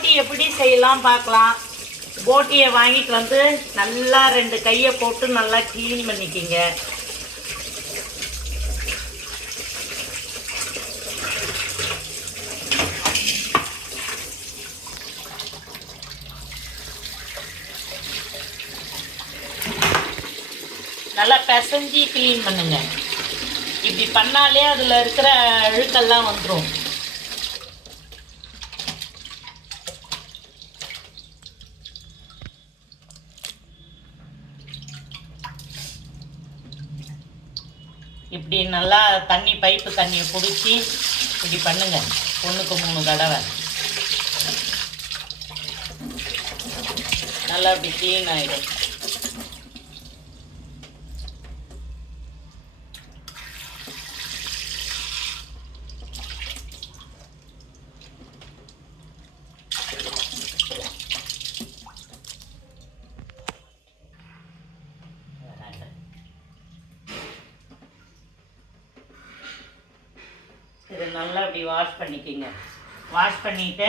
போட்டி எப்படி செய்யலாம் பார்க்கலாம். போட்டியை வாங்கிட்டு வந்து நல்லா 2 கையை போட்டு நல்லா க்ளீன் பண்ணிக்கிங்க. நல்லா பிசைஞ்சி க்ளீன் பண்ணுங்க. இப்படி பண்ணாலே அதில் இருக்கிற அழுக்கெல்லாம் வந்துடும். இப்படி நல்லா தண்ணி பைப்பு தண்ணியை பிடிச்சி இப்படி பண்ணுங்க. 1க்கு 3 தடவை நல்லா இப்படி க்ளீன் ஆகிடும். இது நல்லா இப்படி வாஷ் பண்ணிக்கோங்க. வாஷ் பண்ணிவிட்டு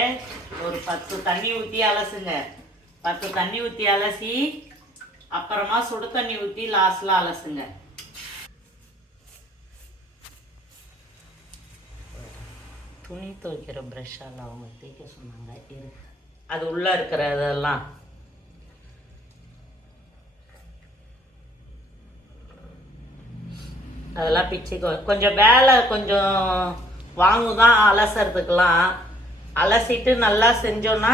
ஒரு 10 தண்ணி ஊற்றி அலசுங்க. 10 தண்ணி ஊற்றி அலசி அப்புறமா சுடு தண்ணி ஊற்றி லாஸ்டில் அலசுங்க. துணி துவைக்கிற ப்ரெஷ்ஷால் அவங்க தேய்க்க சொன்னாங்க. அது உள்ளே இருக்கிறதெல்லாம் அதெல்லாம் பிச்சுக்கோ. கொஞ்சம் வேலை கொஞ்சம் வாங்குதான் அலசறதுக்கெலாம். அலசிட்டு நல்லா செஞ்சோன்னா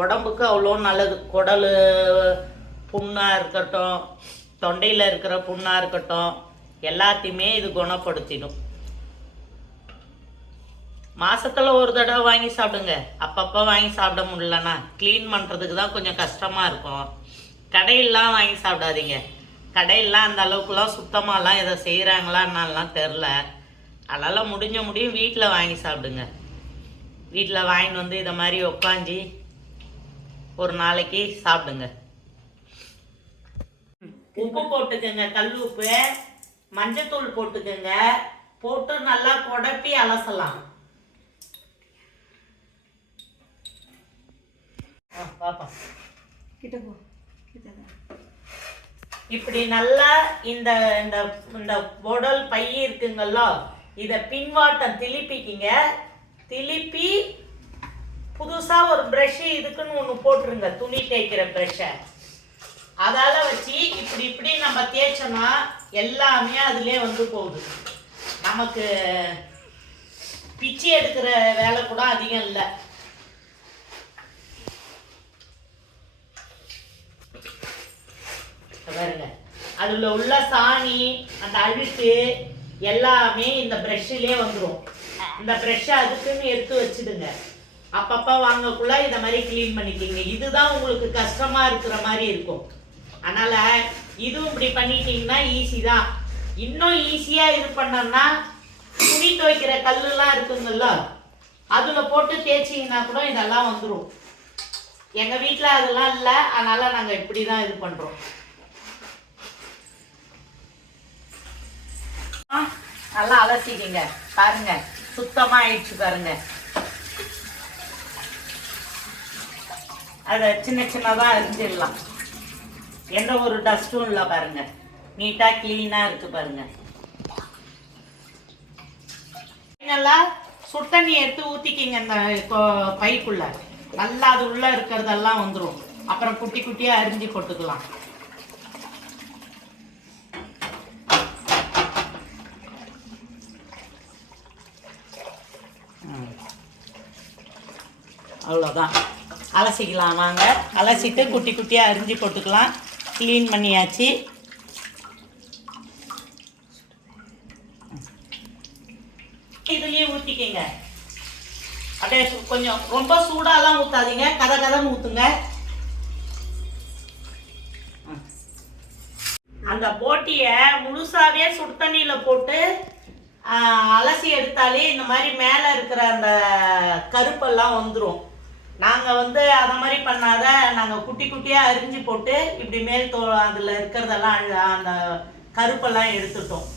உடம்புக்கு அவ்வளோ நல்லது. குடல் புண்ணாக இருக்கட்டும், தொண்டையில் இருக்கிற புண்ணாக இருக்கட்டும், எல்லாத்தையுமே இது குணப்படுத்திடும். மாதத்தில் ஒரு தடவை வாங்கி சாப்பிடுங்க. அப்பப்போ வாங்கி சாப்பிட முடியலன்னா க்ளீன் பண்ணுறதுக்கு தான் கொஞ்சம் கஷ்டமாக இருக்கும். கடையிலாம் வாங்கி சாப்பிடாதீங்க. கடையிலாம் அந்த அளவுக்குலாம் சுத்தமாகலாம் எதை செய்கிறாங்களான்னாலாம் தெரில. அதனால் முடியும் வீட்டில் வாங்கி சாப்பிடுங்க. வீட்டில் வாங்கிட்டு வந்து இதை மாதிரி உட்காந்து ஒரு நாளைக்கு சாப்பிடுங்க. உப்பு போட்டுக்கோங்க, கல் உப்பு, மஞ்சத்தூள் போட்டுக்கோங்க. போட்டு நல்லா குழப்பி அலசலாம். பாப்பா கிட்ட போ. இப்படி நல்லா இந்த இந்த இந்த உடல் பை இருக்குங்கல்ல, இதை பின்வாட்டம் திருப்பிக்கிங்க. திருப்பி புதுசாக ஒரு ப்ரஷ்ஷு இதுக்குன்னு ஒன்று போட்டுருங்க, துணி தேய்க்கிற ப்ரஷ்ஷை. அதால் வச்சு இப்படி இப்படி நம்ம தேய்ச்சோன்னா எல்லாமே அதிலே வந்து போகுது. நமக்கு பிச்சு எடுக்கிற வேலை கூட அதிகம் இல்லை. பாருங்க, அதில் உள்ள சாணி அந்த அழுக்கு எல்லாமே இந்த ப்ரெஷ்ஷிலே வந்துடும். இந்த ப்ரெஷ்ஷை அதுக்குன்னு எடுத்து வச்சுடுங்க. அப்பப்போ வாங்கக்குள்ள இதை மாதிரி க்ளீன் பண்ணிக்கிங்க. இதுதான் உங்களுக்கு கஷ்டமாக இருக்கிற மாதிரி இருக்கும். அதனால் இதுவும் இப்படி பண்ணிட்டீங்கன்னா ஈஸி தான். இன்னும் ஈஸியாக இது பண்ணோம்னா துணி துவைக்கிற கல்லுலாம் இருக்குங்கல்ல, அதில் போட்டு தேய்ச்சிங்கன்னா கூட இதெல்லாம் வந்துடும். எங்கள் வீட்டில் அதெல்லாம் இல்லை, அதனால் நாங்கள் இப்படி தான் இது பண்ணுறோம். நல்லா அலசிக்கிங்க. பாருங்க, சுத்தமாக ஆயிடுச்சு பாருங்க. அதை சின்ன சின்னதாக அரிஞ்சிடலாம். எந்த ஒரு டஸ்ட்டும் இல்லை பாருங்க. நீட்டாக க்ளீனாக இருக்கு பாருங்க. நல்லா சுத்தண்ணி எடுத்து ஊற்றிக்கிங்க இந்த பைக்குள்ள. நல்லா அது உள்ள இருக்கிறதெல்லாம் வந்துடும். அப்புறம் குட்டி குட்டியாக அரிஞ்சு போட்டுக்கலாம். அவ்வளோதான், அலசிக்கலாம். வாங்க அலசிட்டு குட்டி குட்டியாக அரிஞ்சு போட்டுக்கலாம். க்ளீன் பண்ணியாச்சு. இதுலேயே ஊற்றிக்கிங்க. அப்படியே கொஞ்சம் ரொம்ப சூடாலாம் ஊற்றாதீங்க, கதன்னு ஊற்றுங்க. அந்த போட்டியை முழுசாவே சுடு தண்ணியில் போட்டு அலசி எடுத்தாலே இந்த மாதிரி மேலே இருக்கிற அந்த கருப்பெல்லாம் வந்துடும். நாங்கள் அதை மாதிரி பண்ணாத, நாங்கள் குட்டி குட்டியாக அரிஞ்சு போட்டு இப்படி மேல் அதில் இருக்கிறதெல்லாம் அந்த கருப்பெல்லாம் எடுத்துட்டோம்.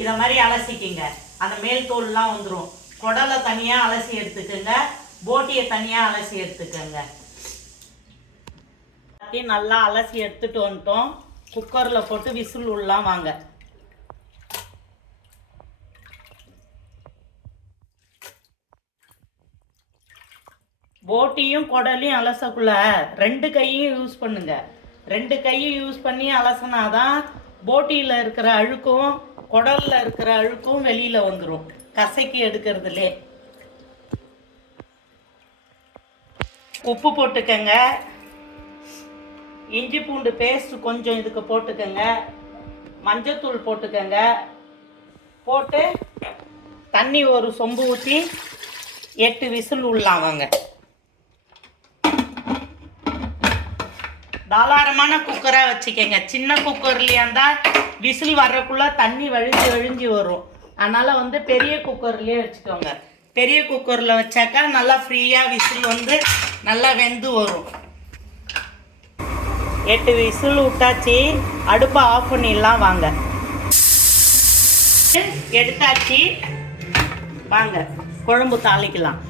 இதை மாதிரி அலசிக்கிங்க. அந்த மேல் தோல்லாம் வந்துடும். குடலை தனியாக அலசி எடுத்துக்கோங்க. போட்டியை தனியாக அலசி எடுத்துக்கோங்க. நல்லா அலசி எடுத்துட்டு வந்துட்டோம். குக்கரில் போட்டு விசில் உள்ளலாம் வாங்க. போட்டியும் குடலையும் அலசக்குள்ள 2 கையும் யூஸ் பண்ணுங்க. 2 கையும் யூஸ் பண்ணி அலசினாதான் போட்டியில் இருக்கிற அழுக்கும் குடலில் இருக்கிற அழுக்கும் வெளியில் வந்துடும் கசக்கி எடுக்கிறதுலே. உப்பு போட்டுக்கங்க. இஞ்சி பூண்டு பேஸ்ட் கொஞ்சம் இதுக்கு போட்டுக்கங்க. மஞ்சத்தூள் போட்டுக்கங்க. போட்டு தண்ணி ஒரு சொம்பு ஊற்றி 8 விசில் உள்ளலாம் வாங்க. தாராளமான குக்கராக வச்சுக்கோங்க. சின்ன குக்கர்லேயே இருந்தால் விசில் வர்றக்குள்ளே தண்ணி வழிஞ்சு வரும். அதனால் பெரிய குக்கர்லேயே வச்சுக்கோங்க. பெரிய குக்கரில் வச்சாக்கா நல்லா ஃப்ரீயாக விசில் நல்லா வெந்து வரும். 8 விசில் விட்டாச்சு. அடுப்பை ஆஃப் பண்ணிடலாம் வாங்க. எடுத்தாச்சு வாங்க. குழம்பு தாளிக்கலாம்.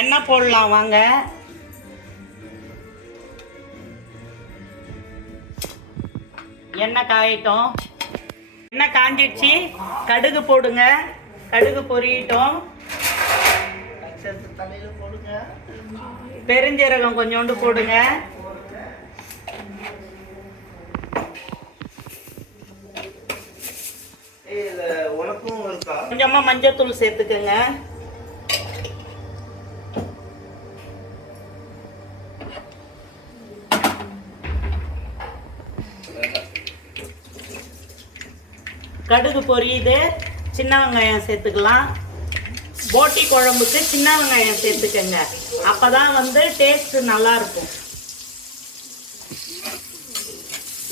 எண்ணெய் போடலாம் வாங்க. எண்ணெய் காயட்டும். எண்ணெய் காஞ்சிடுச்சு. கடுகு போடுங்க. கடுகு பொரியட்டும். பெருஞ்சீரகம் கொஞ்சோண்டு போடுங்க. கொஞ்சமா மஞ்சத்தூள் சேர்த்துக்கங்க. கடுகு பொரியுது. சின்ன வெங்காயம் சேர்த்துக்கலாம். போட்டி குழம்புக்கு சின்ன வெங்காயம் சேர்த்துக்கங்க. அப்பதான் டேஸ்ட் நல்லா இருக்கும்.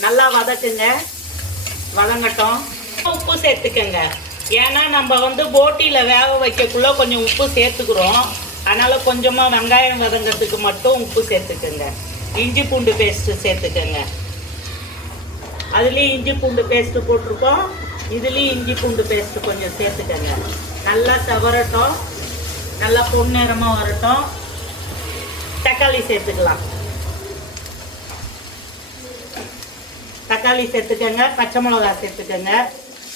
நல்லா வதக்குங்க. வதங்கட்டும். உப்பு சேர்த்துக்கங்க. ஏன்னா நம்ம போட்டியில வேக வைக்கக்குள்ள கொஞ்சம் உப்பு சேர்த்துக்கிறோம். அதனால கொஞ்சமா வெங்காயம் வதங்கிறதுக்கு மட்டும் உப்பு சேர்த்துக்கங்க. இஞ்சி பூண்டு பேஸ்ட் சேர்த்துக்கங்க. அதுலேயும் இஞ்சி பூண்டு பேஸ்ட் போட்டிருக்கோம். இதுலேயும் இஞ்சி பூண்டு பேஸ்ட் கொஞ்சம் சேர்த்துக்கங்க. நல்லா செவரட்டும். நல்லா பொன்னிறமாக வரட்டும். தக்காளி சேர்த்துக்கலாம். தக்காளி சேர்த்துக்கங்க. பச்சை மிளகா சேர்த்துக்கங்க.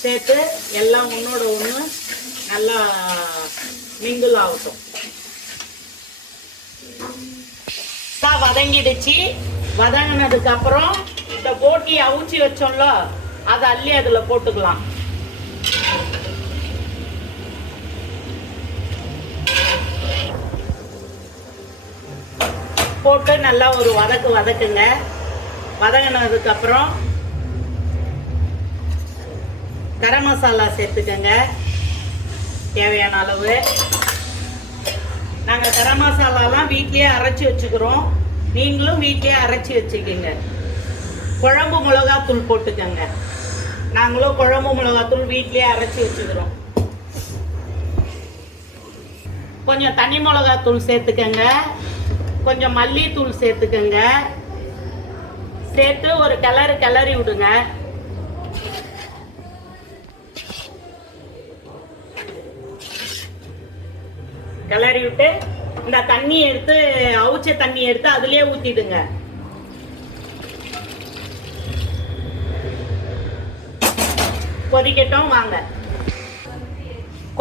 சேர்த்து எல்லாம் ஒன்றோட ஒன்று நல்லா மிங்கிள் ஆகட்டும். வதங்கிடுச்சு. வதங்கினதுக்கு அப்புறம் இந்த போட்டி அவிச்சி வச்சோம்ல அதை அள்ளி அதில் போட்டுக்கலாம். போட்டு நல்லா ஒரு வதக்குங்க. வதங்கினதுக்கு அப்புறம் கரம் மசாலா சேர்த்துக்கங்க. தேவையான அளவு. நாங்கள் கரம் மசாலாலாம் வீட்லேயே அரைச்சி வச்சுக்கிறோம். நீங்களும் வீட்லேயே அரைச்சி வச்சுக்கோங்க. குழம்பு மிளகாத்தூள் போட்டுக்கோங்க. நாங்களும் குழம்பு மிளகாத்தூள் வீட்லேயே அரைச்சி வச்சுக்கிறோம். கொஞ்சம் தனி மிளகாத்தூள் சேர்த்துக்கங்க. கொஞ்சம் மல்லித்தூள் சேர்த்துக்கங்க. சேர்த்து ஒரு கிளறி விடுங்க. கிளறி விட்டு இந்த தண்ணி எடுத்து அவிச்ச தண்ணி எடுத்து அதுலயே ஊத்திடுங்க. கொதிக்கட்டும் வாங்க.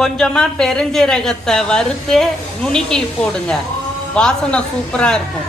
கொஞ்சமா பெருஞ்சீரகத்தை வறுத்து நுணுக்கி போடுங்க. வாசனை சூப்பரா இருக்கும்.